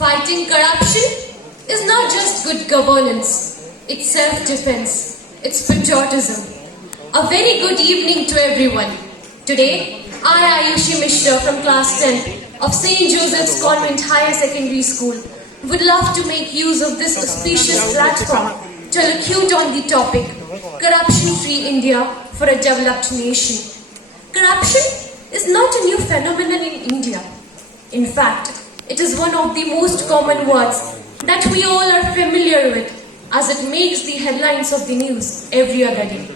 Fighting corruption is not just good governance, it's self-defense, it's patriotism. A very good evening to everyone. Today, I, Ayushi from class 10 of St. Joseph's Convent Higher Secondary School, would love to make use of this auspicious platform to elocute on the topic, Corruption-Free India for a Developed Nation. Corruption is not a new phenomenon in India. In fact, it is one of the most common words that we all are familiar with, as it makes the headlines of the news every other day.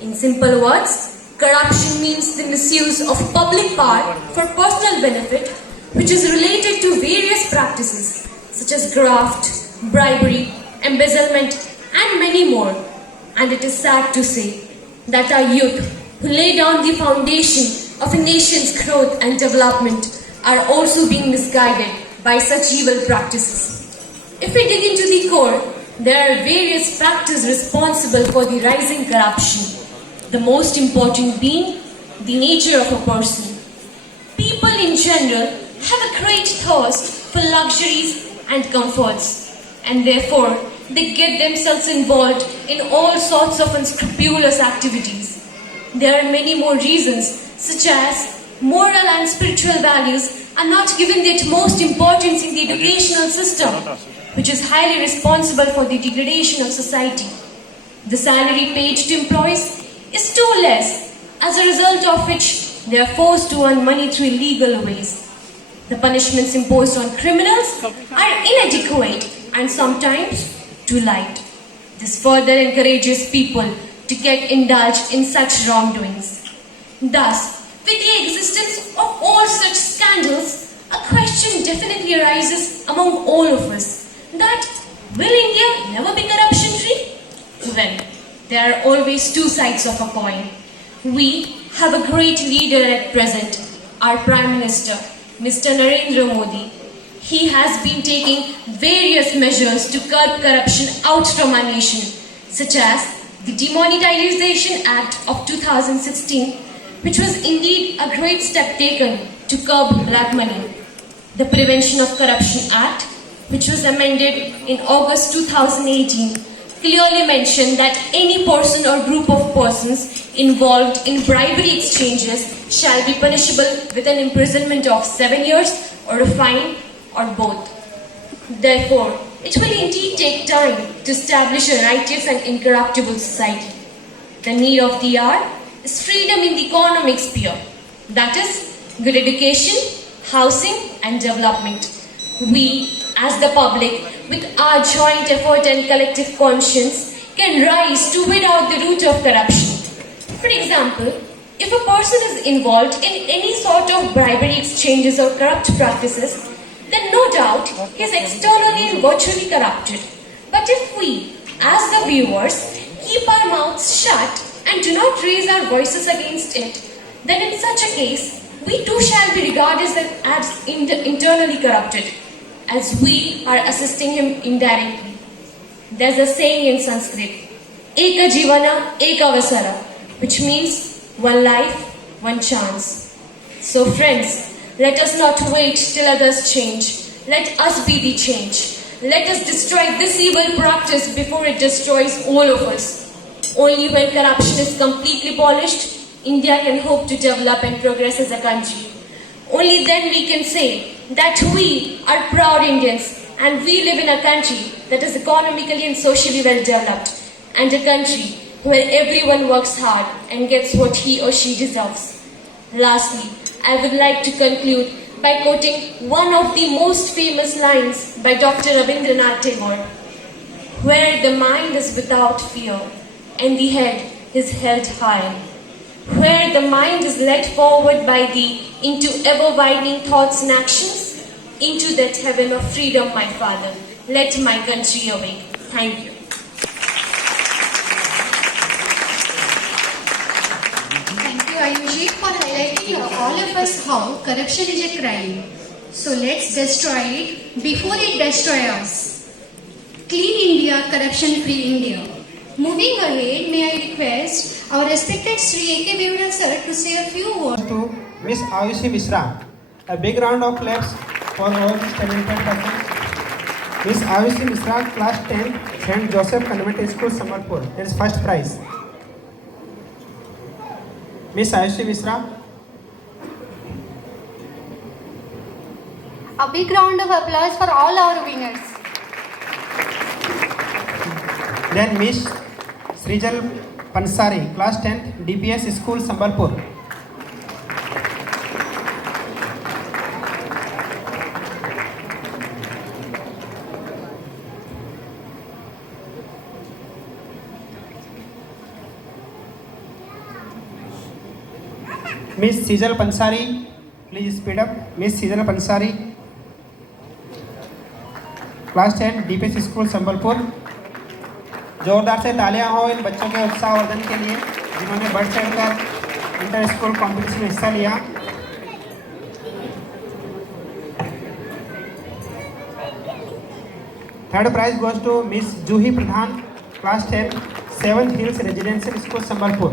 In simple words, corruption means the misuse of public power for personal benefit, which is related to various practices such as graft, bribery, embezzlement, and many more. And it is sad to say that our youth, who lay down the foundation of a nation's growth and development, are also being misguided by such evil practices. If we dig into the core, there are various factors responsible for the rising corruption. The most important being the nature of a person. People in general have a great thirst for luxuries and comforts, and therefore they get themselves involved in all sorts of unscrupulous activities. There are many more reasons, such as moral and spiritual values are not given the utmost importance in the educational system, which is highly responsible for the degradation of society. The salary paid to employees is too less, as a result of which they are forced to earn money through illegal ways. The punishments imposed on criminals are inadequate and sometimes too light. This further encourages people to get indulged in such wrongdoings. Thus, with the existence of all such scandals, a question definitely arises among all of us that will India never be corruption-free? Well, there are always two sides of a coin. We have a great leader at present, our Prime Minister, Mr. Narendra Modi. He has been taking various measures to curb corruption out from our nation, such as the Demonetization Act of 2016, which was indeed a great step taken to curb black money. The Prevention of Corruption Act, which was amended in August 2018, clearly mentioned that any person or group of persons involved in bribery exchanges shall be punishable with an imprisonment of 7 years or a fine or both. Therefore, it will indeed take time to establish a righteous and incorruptible society. The need of the hour is freedom in the economic sphere, that is, good education, housing and development. We, as the public, with our joint effort and collective conscience, can rise to weed out the root of corruption. For example, if a person is involved in any sort of bribery exchanges or corrupt practices, then no doubt he is externally and virtually corrupted. But if we, as the viewers, keep our mouths shut and do not raise our voices against it, then in such a case, we too shall be regarded as internally corrupted, as we are assisting him indirectly. There's a saying in Sanskrit, Eka Jivana, Eka Vasara, which means one life, one chance. So friends, let us not wait till others change. Let us be the change. Let us destroy this evil practice before it destroys all of us. Only when corruption is completely polished, India can hope to develop and progress as a country. Only then we can say that we are proud Indians and we live in a country that is economically and socially well developed, and a country where everyone works hard and gets what he or she deserves. Lastly, I would like to conclude by quoting one of the most famous lines by Dr. Rabindranath Tagore, where the mind is without fear and the head is held high, where the mind is led forward by thee into ever-widening thoughts and actions, into that heaven of freedom, my Father, let my country awake. Thank you. Ayushi, for highlighting all of us how corruption is a crime. So let's destroy it before it destroys us. Clean India, corruption-free India. Moving ahead, may I request our respected Sri A.K. Devran sir to say a few words. To Miss Ayushi. A big round of applause for all these talented persons. Miss Ayushi Misra, class 10, St. Joseph Convent School, Sambalpur. That is first prize. Miss Ayushi Misra. A big round of applause for all our winners. Then Miss Srijal Pansari, class 10th, DPS School, Sambalpur. Miss Srijal Pansari, please speed up. Miss Srijal Pansari, class 10 DPS school Sambalpur. जोरदार से तालियां हो इन बच्चों के उत्साहवर्धन के लिए जिन्होंने बढ़ चढ़कर इंटर स्कूल कॉम्पिटिशन में हिस्सा लिया। Third prize goes to miss Juhi Pradhan, class 10, 7th hills residential school Sambalpur.